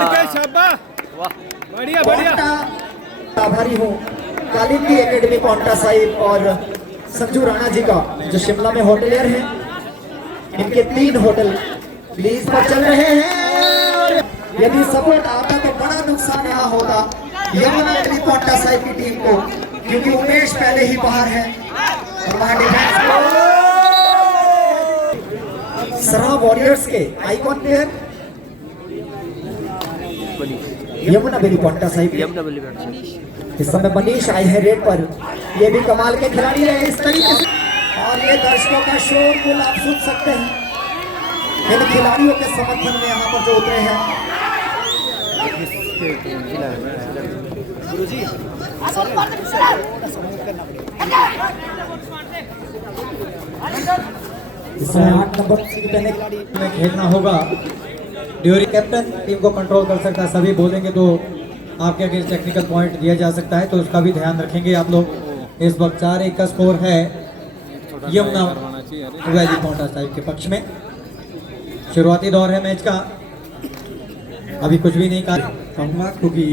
लड़के शाबाश, बढ़िया बढ़िया। आभारी हूँ कालिंदी एकेडमी पॉन्टा साहिब और संजू राणा जी का, जो शिमला में होटलियर हैं। इनके 3 होटल लीज पर चल रहे हैं। यदि सपोर्ट आता तो बड़ा नुकसान यहाँ होगा यमुना एकेडमी पॉन्टा साहिब की टीम को, क्योंकि उमेश पहले ही बाहर है और वहाँ डिफेंस सरा वॉरियर्स के आइकॉन प्लेयर यमुना बेली पॉन्टा साहिब। इस समय मनीष आए हैं रेड पर, ये भी कमाल के खिलाड़ी रहे इस तरीके से, और ये दर्शकों का शोरगुल आप सुन सकते हैं इन खिलाड़ियों के समर्थन में यहाँ पर जो उतरे हैं। इसमें 8 नंबर में खेलना होगा। ड्यूरी कैप्टन टीम को कंट्रोल कर सकता है, सभी बोलेंगे तो आपके अगेंस्ट टेक्निकल पॉइंट दिया जा सकता है, तो उसका भी ध्यान रखेंगे आप लोग। इस वक्त 4-1 का स्कोर है यमुना वैली पॉन्टा साहिब के पक्ष में। शुरुआती दौर है मैच का, अभी कुछ भी नहीं कहूँगा क्योंकि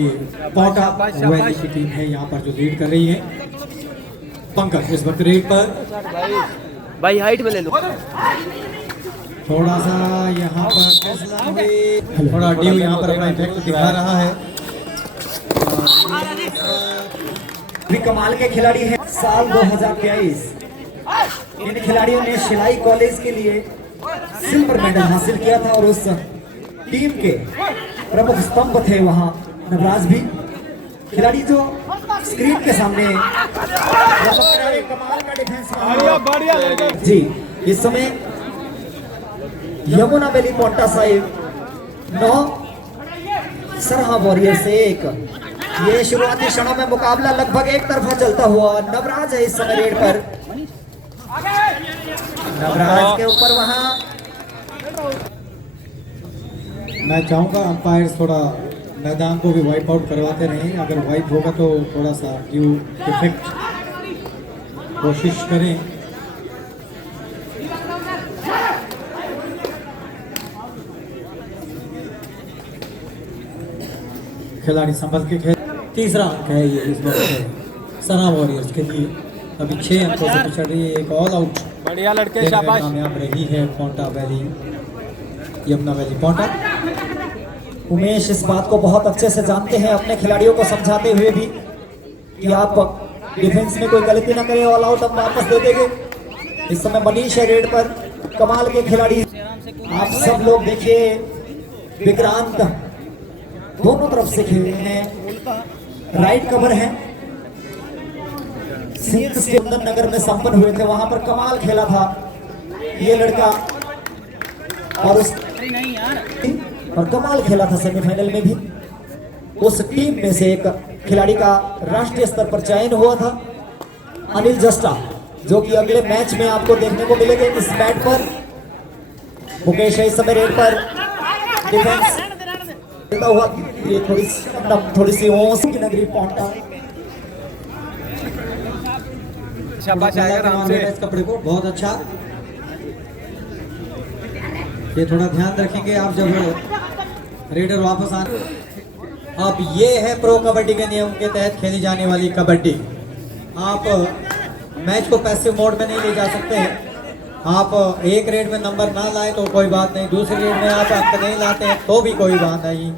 पॉन्टा वैली की टीम है यहाँ पर जो लीड कर रही है। पंकज इस वक्त रेड पर, भाई हाइट में ले लो। थोड़ा सा यहाँ पर थोड़ा ड्यू यहाँ पर अपना इफेक्ट दिखा रहा है। भी कमाल के खिलाड़ी हैं। साल 2023 इन खिलाड़ियों ने शिलाई कॉलेज के लिए सिल्वर मेडल हासिल किया था और उस टीम के प्रमुख स्तंभ थे वहाँ नवराज भी। खिलाड़ी जो स्क्रीन के सामने कमाल का डिफेंस जी। इस समय यमुना बेली पॉन्टा साहिब 9 सरहा वॉरियर से 1। ये शुरुआती क्षणों में मुकाबला लगभग एक तरफा चलता हुआ। नवराज है इस समय रेड पर, नवराज के ऊपर वहां मैं चाहूंगा अंपायर थोड़ा मैदान को भी वाइप आउट करवाते रहें। अगर वाइप होगा तो थोड़ा सा ड्यू इफेक्ट कोशिश करें। खिलाड़ी संभल के खेल। तीसरा अंक है ये इस वक्त है सना वॉरियर्स के लिए। अभी 6 अंकों से पिछड़ रही है। एक ऑल आउट बढ़िया लड़के शाबाश, कामयाब रही है पॉन्टा वैली यमुना वैली पॉन्टा। उमेश इस बात को बहुत अच्छे से जानते हैं, अपने खिलाड़ियों को समझाते हुए भी कि आप डिफेंस में कोई गलती ना करें, ऑल आउट हम वापस दे देंगे। इस समय मनीष है रेड पर, कमाल के खिलाड़ी आप सब लोग देखिए। विक्रांत दोनों तरफ से खेल रहे हैं, राइट कवर है। सिंध नगर में संपन्न हुए थे, वहां पर कमाल खेला था ये लड़का और कमाल खेला था सेमीफाइनल में भी। उस टीम में से एक खिलाड़ी का राष्ट्रीय स्तर पर चयन हुआ था, अनिल जस्टा, जो कि अगले मैच में आपको देखने को मिलेगा इस बैट पर। मुकेश है इस समय रेड पर, डिफेंस हुआ। ये थोड़ी सी ओस की नगरी पॉन्टा शाबाश आएगा इस कपड़े को बहुत अच्छा। ये थोड़ा ध्यान रखेंगे आप जब रेडर वापस आने। अब ये है प्रो कबड्डी के नियम के तहत खेली जाने वाली कबड्डी। आप मैच को पैसिव मोड में नहीं ले जा सकते हैं। आप एक रेड में नंबर ना लाए तो कोई बात नहीं, दूसरे रेड में आप अंक नहीं लाते हैं तो भी कोई बात नहीं,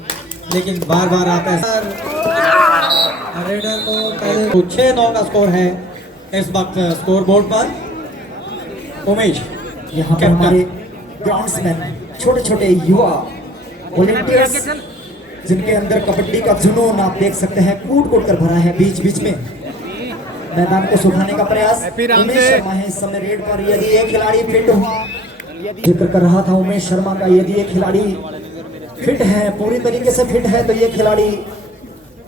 लेकिन बार बार आता है। रेडर को पहले 6-9 का स्कोर है इस वक्त स्कोर बोर्ड पर। उमेश यहाँ पर हमारे ग्राउंड्समैन, छोटे छोटे युवा वॉलंटियर्स जिनके अंदर कबड्डी का जुनून आप देख सकते हैं कूट कूट कर भरा है। बीच बीच में मैदान को सुखाने का प्रयास। उमेश शर्मा है इस समय रेड पर। यदि एक खिलाड़ी फिट हुआ, जिक्र कर रहा था उमेश शर्मा का, यदि एक खिलाड़ी फिट है, पूरी तरीके से फिट है, तो ये खिलाड़ी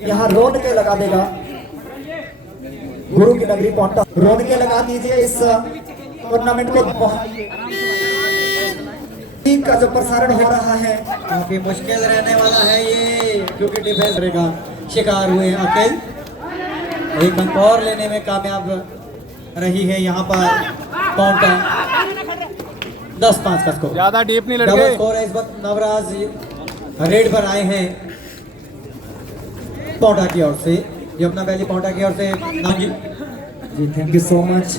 यहाँ रौनकें लगा देगा। गुरु की नगरी पॉन्टा रौनकें लगा दीजिए इस टूर्नामेंट को। का जो प्रसारण हो रहा है काफी मुश्किल रहने वाला है ये, क्योंकि डिफेंस का शिकार हुए अकेल। एक अंक और लेने में कामयाब रही है यहाँ पर पॉन्टा। 10-5 का स्कोर, ज्यादा डीप नहीं लड़के। डबल स्कोर है इस वक्त। नवराज रेड पर आए हैं पौटा की ओर से, ये अपना पहली पौटा की ओर से नाम जी। जी थैंक यू सो मच।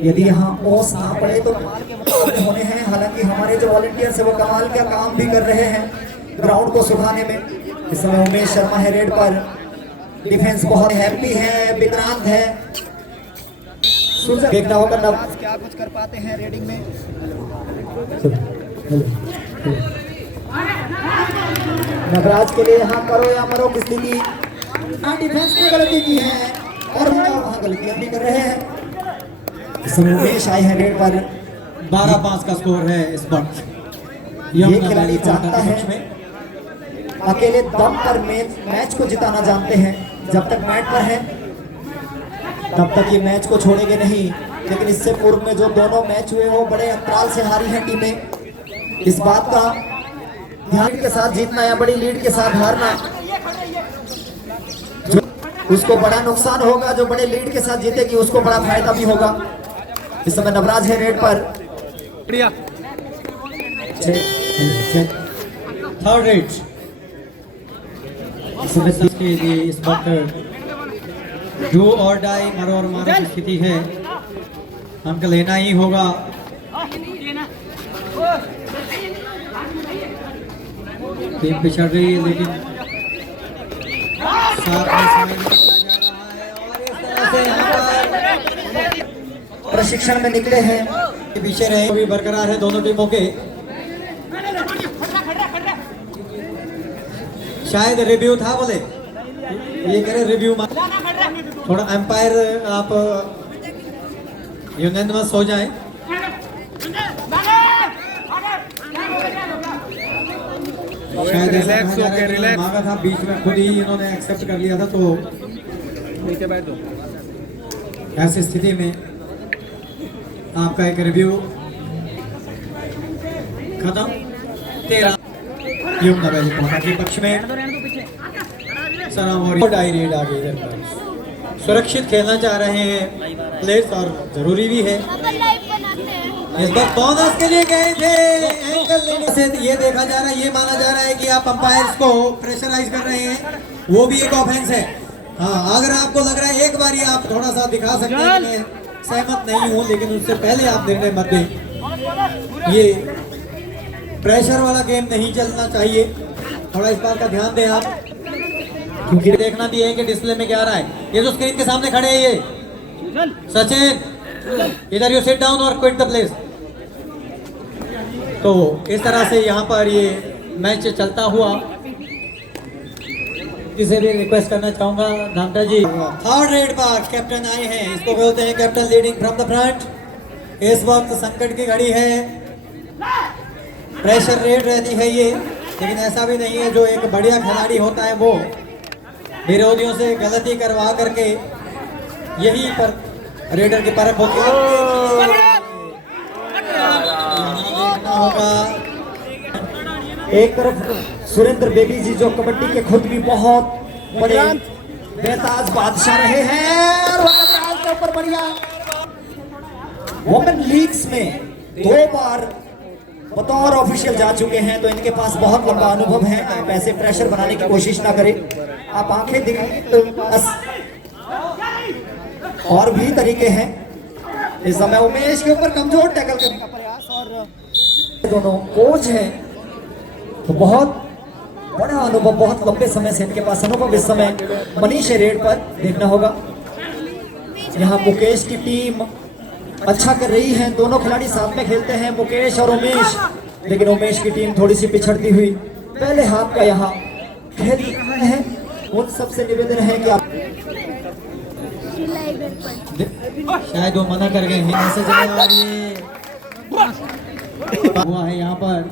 यदि यहाँ ओस ना पड़े तो कमाल के मुकाबले होने हैं। हालांकि हमारे जो वॉलंटियर्स है वो कमाल का काम भी कर रहे हैं ग्राउंड को सुधारने में। इस समय उमेश शर्मा है रेड पर, डिफेंस बहुत हैप्पी है, विक्रांत है। देखना होगा नवाज क्या कुछ कर पाते हैं रेडिंग में। नवराज के लिए यहाँ करो या मरो की स्थिति। डिफेंस ने गलती की है और वहाँ गलतियां भी कर रहे हैं। इस समय उमेश आए हैं रेड पर, 12-5 का स्कोर है इस वक्त। ये खिलाड़ी जानता है अकेले दम पर मैच को जिताना जानते हैं। जब तक मैच पर है तब तक ये मैच को छोड़ेंगे नहीं। लेकिन इससे पूर्व में जो दोनों मैच हुए वो बड़े अंतराल से हारी हैं टीमें। इस बात का ध्यान के साथ जीतना या बड़ी लीड के साथ हारना, जो उसको बड़ा नुकसान होगा, जो बड़े लीड के साथ जीतेगी उसको बड़ा फायदा भी होगा। इस समय नवराज है रेड पर, थर्ड रेड। इस वक्त डू और डाई, मरो और मारो की स्थिति है। अंक लेना ही होगा। टीम पिछड़ रही है लेकिन साथ में प्रशिक्षण में निकले हैं, पीछे रहे भी बरकरार है दोनों टीमों के। शायद रिव्यू था, बोले ये करे रिव्यू। थोड़ा एम्पायर आप यूनानिमस हो जाए। शायद रिलैक्स होके रिलैक्स मांगा था, बीच में खुद ही इन्होंने एक्सेप्ट कर लिया था। तो नीचे बैठ दो। ऐसी स्थिति में आपका एक रिव्यू खत्म। 13 के पक्ष में डाई रेड आ गई इधर पर। सुरक्षित खेलना चाह रहे हैं प्लेयर्स और जरूरी भी है। इस बार बोनस के लिए गए थे, एंगल लेने से ये देखा जा रहा है, ये माना जा रहा है कि आप अंपायर्स को प्रेशराइज कर रहे हैं, वो भी एक ऑफेंस है। हाँ, अगर आपको लग रहा है एक बार आप थोड़ा सा दिखा सकते हैं कि मैं सहमत नहीं हूँ, लेकिन उससे पहले आप निर्णय मत दें। ये प्रेशर वाला गेम नहीं चलना चाहिए, थोड़ा इस बात का ध्यान दें आप, क्योंकि देखना भी है कि डिस्प्ले में क्या आ रहा है। ये जो स्क्रीन के सामने खड़े हैं ये सचिन, इधर यू सिट डाउन और क्विट द प्लेस। तो इस तरह से यहाँ पर ये मैच चलता हुआ, किसी भी रिक्वेस्ट करना चाहूंगा धामटा जी। थर्ड रेड पर कैप्टन आए हैं, इसको बोलते हैं captain leading from the front. इस वक्त संकट की घड़ी है, प्रेशर रेड रहती है ये, लेकिन ऐसा भी नहीं है जो एक बढ़िया खिलाड़ी होता है वो विरोधियों से गलती करवा करके यही पर रेडर की परख होती है। देखना होगा एक तरफ सुरेंद्र बेबी जी जो कबड्डी के खुद भी बहुत बड़े बेताज बादशाह रहे हैं, और के ऊपर बढ़िया वुमेन लीग्स में 2 बार बतौर ऑफिशियल जा चुके हैं, तो इनके पास बहुत लंबा अनुभव है। आप ऐसे प्रेशर बनाने की कोशिश ना करें, आप आंखें दिखाएं तो और भी तरीके हैं। इस समय उमेश के ऊपर कमजोर टैकल करने का प्रयास, और दोनों कोच हैं तो बहुत बड़ा अनुभव, बहुत लंबे समय से इनके पास अनुभव। इस समय मनीष रेड पर देखना होगा, यहाँ मुकेश की टीम अच्छा कर रही है, दोनों खिलाड़ी साथ में खेलते हैं मुकेश और उमेश, लेकिन उमेश की टीम थोड़ी सी पिछड़ती हुई पहले हाथ का यहाँ खेल रहे हैं। उन सबसे निवेदन है कि आप शायद वो मना कर गए हैं, ऐसे जगह हुआ है यहाँ पर।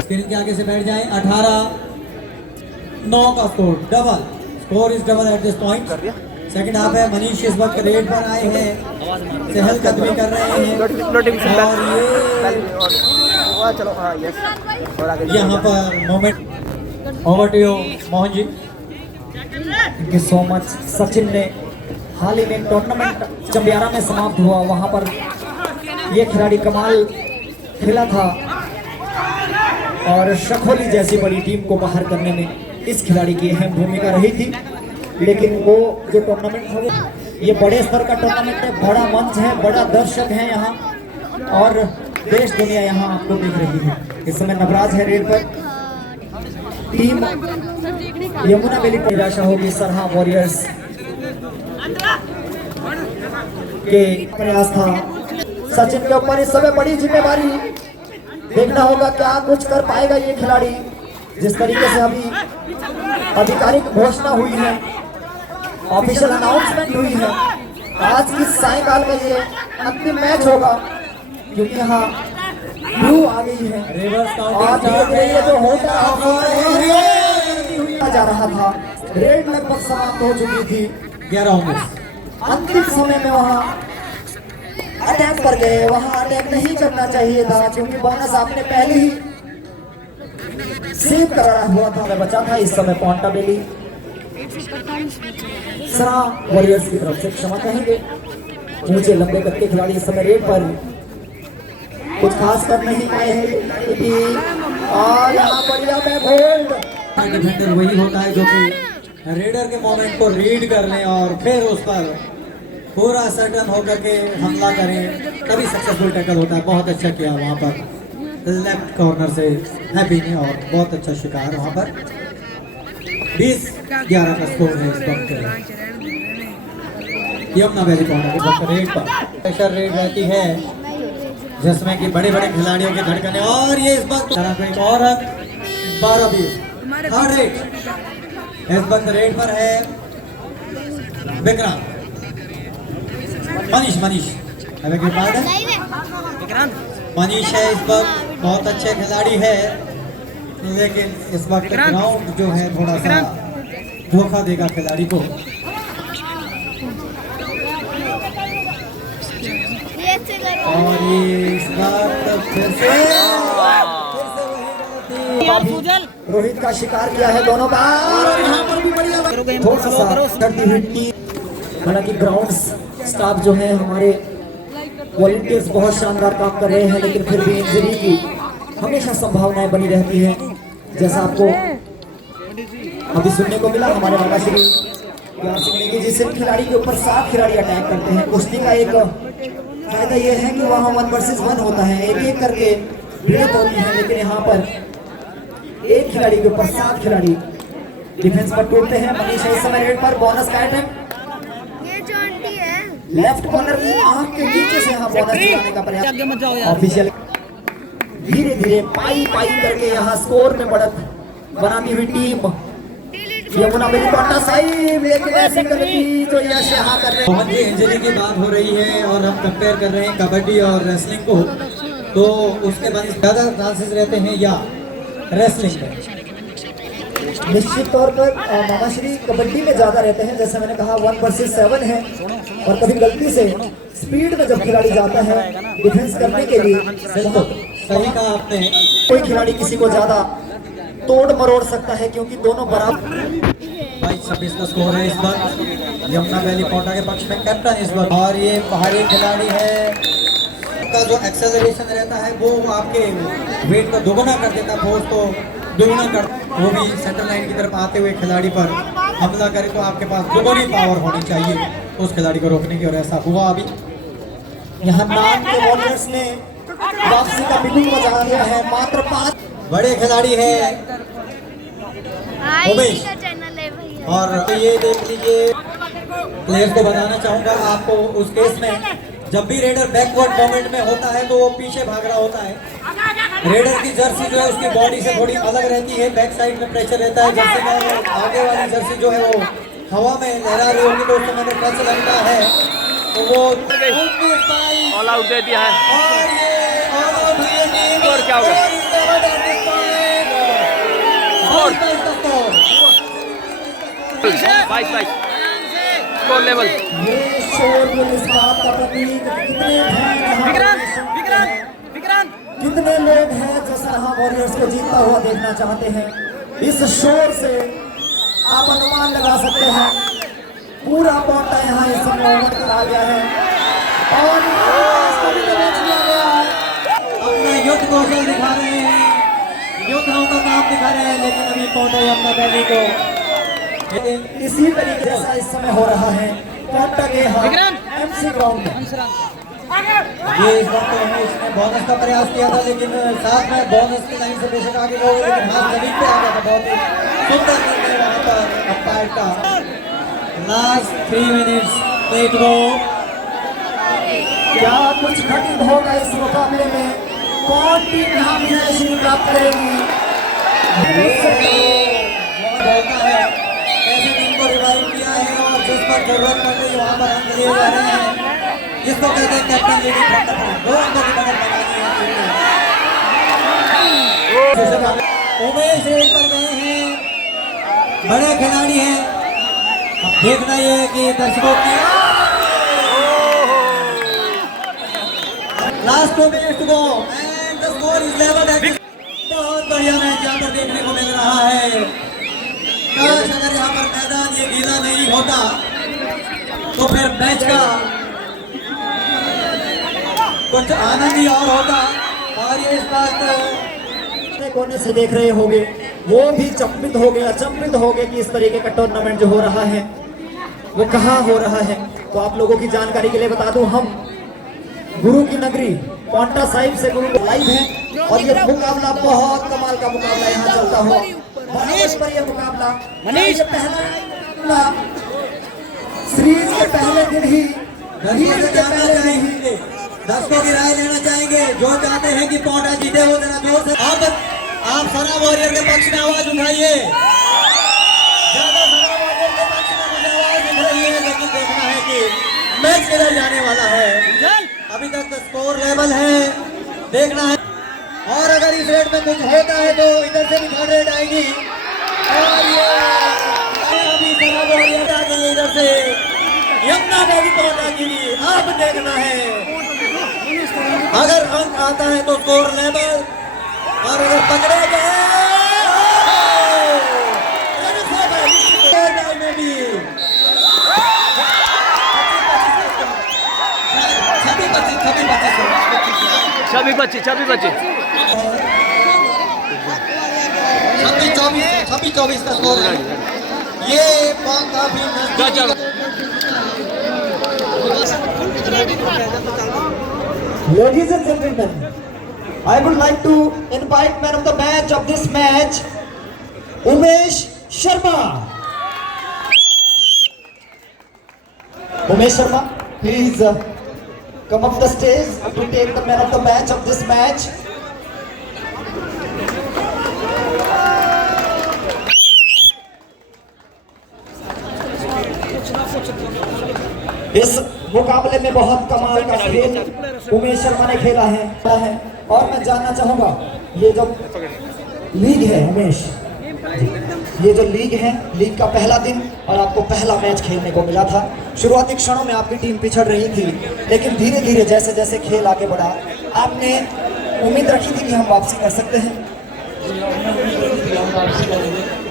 स्क्रीन के आगे से बैठ जाएं। 18-9 का score, double score is double at this point. Second half है, मनीष इस वक्त रेड पर आए हैं, चहल कदमी कर रहे हैं, और ये यहाँ पर moment. Over to you Mohan ji. Thank you so much. Sachin ने हाल ही में टूर्नामेंट चंबियारा में समाप्त हुआ, वहां पर ये खिलाड़ी कमाल खेला था। और शखोली जैसी बड़ी टीम को बाहर करने में इस खिलाड़ी की अहम भूमिका रही थी। लेकिन वो जो टूर्नामेंट है वो ये बड़े स्तर का टूर्नामेंट है, बड़ा मंच है, बड़ा दर्शक है यहाँ और देश दुनिया यहाँ आपको देख रही है। इस समय नवराज है रेड पर, टीम यमुना वैली पर निराशा होगी सरहा वॉरियर्स के प्रयास था। सचिन के ऊपर इस समय बड़ी जिम्मेदारी, देखना होगा क्या कुछ कर पाएगा ये खिलाड़ी। जिस तरीके से अभी आधिकारिक घोषणा हुई है, ऑफिशियल अनाउंसमेंट हुई है, आज की सायकाल में ये अंतिम मैच होगा क्योंकि यहाँ ब्लू आ गई है और ये जो होता जा रहा था, रेड लगभग समाप्त हो चुकी थी 11 अंतिम समय में वहाँ अटैक कर गए। वहाँ अटैक नहीं करना चाहिए था क्योंकि बोनस आपने पहले ही सेव कराया हुआ था, मैं बचा था। इस समय पॉन्टा बेली सरा वॉरियर्स की तरफ से क्षमा कहेंगे। ऊंचे लंबे कद के खिलाड़ी इस समय रेड पर कुछ खास कर नहीं पाए हैं और यहाँ पर डिफेंडर वही होता है जो कि रेडर के मोमेंट को रीड कर लें और फिर उस पर पूरा सर्टन होकर के हमला करें, तभी सक्सेसफुल टैकल होता है। बहुत अच्छा किया वहाँ पर लेफ्ट कॉर्नर से हैप्पी ने और बहुत अच्छा शिकार वहाँ पर। 20-11 का स्कोर है इस वक्त यमुना वैली कॉर्नर के वक्त रेड पर। प्रेशर रेड रहती है जिसमें कि बड़े बड़े खिलाड़ियों के धड़कने और ये इस वक्त और 12-20 थर्ड रेड इस वक्त रेड पर है विक्रांत मनीष मनीष है इस वक्त, बहुत अच्छे खिलाड़ी है लेकिन इस वक्त ग्राउंड जो है थोड़ा सा धोखा देगा खिलाड़ी को। और ये इस बार फिर से रोहित का शिकार किया है दोनों बार। यहाँ पर भी बढ़िया थोड़ा सा करती हुई टीम, हालांकि ग्राउंड स्टाफ जो है हमारे वॉलंटियर्स बहुत शानदार काम कर रहे हैं, लेकिन फिर भी इंजरी की हमेशा संभावनाएं बनी रहती है। जैसा आपको अभी सुनने को मिला हमारे बाबा श्री ज्ञान सिंह ने कि जिस खिलाड़ी के ऊपर 7 खिलाड़ी अटैक करते हैं, कुश्ती का एक फायदा ये है कि वहाँ 1 वर्सेस 1 होता है, एक एक करके भिड़ंत होती है। लेकिन यहाँ पर एक खिलाड़ी के ऊपर 7 खिलाड़ी डिफेंस पर टूटते हैं। मनीष इस समय रेड पर बोनस का आइटम लेफ्ट कॉर्नर की आंख के नीचे से यहाँ बोनस चलाने का प्रयास। ऑफिशियल धीरे धीरे पाई करके यहाँ स्कोर में बढ़त बनाती हुई टीम यमुना वैली पटना साहिब, लेकिन ऐसी गलती जो यश यहाँ कर रहे हैं। बहुत ही इंजरी की बात हो रही है और हम कंपेयर कर रहे हैं कबड्डी और रेसलिंग को, तो उसके बाद ज्यादा चांसेस रहते हैं या रेसलिंग में। निश्चित तौर पर मामाश्री कबड्डी में ज्यादा रहते हैं, जैसे मैंने कहा 1 वर्सेस 7 है और कभी गलती से स्पीड में जब खिलाड़ी जाता है डिफेंस करने के लिए, सही कहा आपने, कोई खिलाड़ी किसी को ज्यादा तोड़ मरोड़ सकता है क्योंकि दोनों बराबर। 22-26 का स्कोर है इस वक्त यमुना वैली कोटा के पक्ष में कैप्टन इस वक्त। और ये बाहरी खिलाड़ी है, का जो एक्सेलरेशन रहता है वो आपके वेट को दोगुना कर देता है, फोर्स को दोगुना कर, वो भी सेंटर लाइन की तरफ आते हुए खिलाड़ी पर हमला करे तो आपके पास दोगुनी पावर होनी चाहिए उस खिलाड़ी को रोकने की, और ऐसा हुआ अभी। यहाँ नाम के वॉरियर्स ने वापसी का बिल्कुल बजा दिया है। मात्र 5 बड़े खिलाड़ी है उमेश, और ये देख लीजिए प्लेयर्स को बताना चाहूंगा आपको, उस केस में जब भी रेडर बैकवर्ड मूवमेंट में होता है तो वो पीछे भाग रहा होता है। रेडर की जर्सी जो है उसकी बॉडी से थोड़ी अलग रहती है, बैक साइड में प्रेशर रहता है, जर्सी का आगे वाली जर्सी जो है वो हवा में लहरा रही होगी तो उस समय में टच लगता है तो वो ऑल आउट दे दिया है। और ये ऑल आउट हुई और क्या होगा? और 22 स्कोर लेवल। ये शोर इस बात का प्रतीक कितने लोग हैं जो सरहा वॉरियर्स को जीतता हुआ देखना चाहते हैं। इस शोर से आप अनुमान लगा सकते हैं पूरा पौंटा यहाँ इस समय ओवर करा गया है और इसको भी दबोच लिया गया है। अपना युद्ध कौशल दिखा रहे हैं योद्धाओं का काम दिखा रहे हैं, लेकिन अभी पहुंचा यमुना वैली को। इसी तरीके से इस समय हो रहा है पोंटा के यहाँ एमसी ग्राउंड में। ये इस वक्त उमेश ने बोनस का प्रयास किया था, लेकिन साथ में बोनस की लाइन से बेशक आगे लोग, लेकिन हाथ जमीन पे आ गया था। बहुत ही सुंदर निर्णय वहां पर अंपायर का। Last 3 minutes play to go. क्या कुछ घटित होगा इस मुकाबले में? कौन टीम यहाँ विजय प्राप्त करेगी? बोलता है ऐसी टीम को रिवाइव किया है और जिस पर जरूरत पड़ रही वहाँ पर अंक लिए जा रहे हैं। जिसको कहते हैं कैप्टन लीडिंग फंडाफुल, 2 अंकों की मदद बनानी है टीम ने। उमेश रेड पर गए हैं, बड़े खिलाड़ी हैं। अब देखना ये है कि दर्शकों की last 2 minutes to go and the score is level at. बहुत बढ़िया मैच यहाँ पर देखने को मिल रहा है। काश अगर यहाँ पर मैदान ये गीला नहीं होता तो फिर मैच का कुछ आनंद ही और होता। और ये इस बात कोने से देख रहे होंगे, वो भी अचंभित हो गए कि इस तरीके का टूर्नामेंट जो हो रहा है वो कहाँ हो रहा है। तो आप लोगों की जानकारी के लिए बता दूं, हम गुरु की नगरी पोंटा साहिब से गुरु लाइव है और ये मुकाबला बहुत कमाल का मुकाबला यहाँ चलता हुआ। मनीष पर यह मुकाबला ये पहला सीरीज के पहले दिन ही दर्शकों की राय लेना चाहेंगे। जो चाहते हैं कि पोंटा जीते वो जरा जोर से आप सना वॉरियर के पक्ष में आवाज उठाइए। ज्यादा सना वॉरियर के पक्ष में मुझे आवाज उठ रही है, लेकिन देखना है कि मैच किधर जाने वाला है। अभी तक स्कोर लेवल है, देखना है। और अगर इस रेट में कुछ होता है तो इधर से भी थर्ड रेट आएगी। और ये अभी सना वॉरियर आ गई इधर से, यमुना वैली पोंटा की भी अब देखना है। अगर अंक आता है तो स्कोर लेवल, और अगर पकड़े गए में भी 26-24 का स्कोर है। ये काफी Ladies and gentlemen, I would like to invite man of the match of this match, Umesh Sharma. Umesh Sharma, please come up the stage to take the man of the match of this match. इस मुकाबले में बहुत कमाल का खेल उमेश शर्मा ने खेला है और मैं जानना चाहूंगा, ये जो लीग है उमेश, ये जो लीग है, लीग का पहला दिन और आपको पहला मैच खेलने को मिला था। शुरुआती क्षणों में आपकी टीम पिछड़ रही थी, लेकिन धीरे धीरे जैसे जैसे खेल आगे बढ़ा, आपने उम्मीद रखी थी कि हम वापसी कर सकते हैं।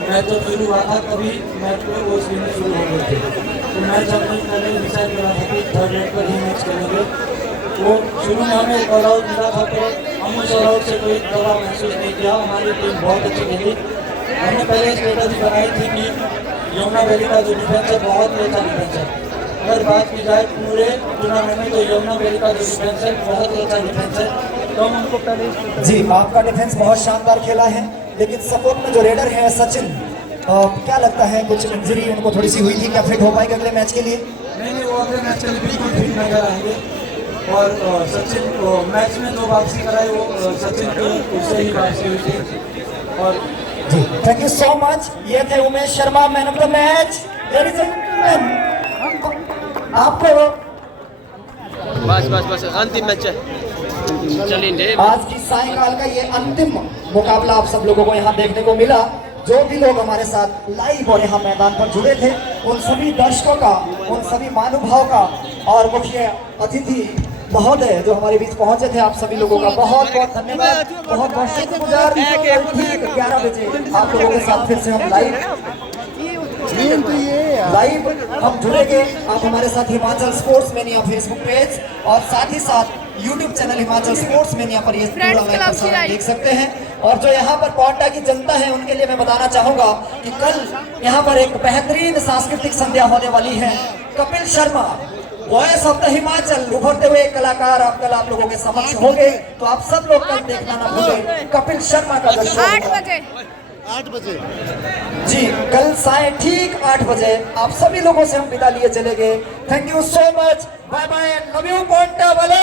मैं तो शुरू हुआ था, कभी मैच को वो सीखने शुरू हो गए थे। तो मैच हमने पहले डिसाइड करा था कि थर्ड रेट पर ही मैच करेंगे। वो शुरू में हमें ऑल आउट मिला था, तो हम उस ऑल आउट से कोई दबाव महसूस नहीं किया। हमारी टीम बहुत अच्छी खेली। हमने पहले स्ट्रेटजी बनाई थी कि यमुना वैली का जो डिफेंस है बहुत ही अच्छा डिफेंस है। अगर बात की जाए पूरे टूर्नामेंट में तो यमुना वैली का जो डिफेंस है बहुत ही अच्छा डिफेंस है। तो हम उनको पहले जी, आपका डिफेंस बहुत शानदार खेला है, लेकिन सपोर्ट में जो रेडर है सचिन, क्या लगता है कुछ इंजरी उनको थोड़ी सी हुई थी, क्या फिट हो पाएगा अगले मैच के लिए? नहीं, वो अगले मैच के लिए बिल्कुल फिट नजर आएंगे। और सचिन मैच में जो वापसी कराई वो सचिन की उससे ही वापसी हुई थी। और जी, थैंक यू सो मच। ये थे Umesh Sharma, man of the match. Ladies and gentleman, आपको बस अंतिम मैच है। चलिए, आज की सायंकाल का ये अंतिम मुकाबला आप सब लोगों को यहाँ देखने को मिला। जो भी लोग हमारे साथ लाइव और यहाँ मैदान पर जुड़े थे, उन सभी दर्शकों का, उन सभी महानुभाव का और मुख्य अतिथि महोदय जो हमारे बीच पहुंचे थे, आप सभी लोगों का बहुत बहुत धन्यवाद, बहुत बहुत शुक्रगुजार। ठीक 11 बजे आप लोगों के साथ फिर से हम लाइव हम जुड़ेंगे। आप हमारे साथ Himachal sports mania Facebook page और साथ ही साथ YouTube channel Himachal sports mania पर ये पूरा लाइव प्रसारण देख सकते हैं। और जो यहाँ पर पांडा की जनता है उनके लिए मैं बताना चाहूंगा कि कल यहाँ पर एक बेहतरीन सांस्कृतिक संध्या होने वाली है। Kapil Sharma voice of the Himachal उभरते हुए कलाकार आप कल आप लोगों के समक्ष होंगे, तो आप सब लोग कल देखना ना भूलें कपिल शर्मा का जो शो 8 बजे जी कल साय ठीक 8 बजे आप सभी लोगों से हम विदा लिए चले गए। Thank you so much, bye bye, love you पांडा वाले।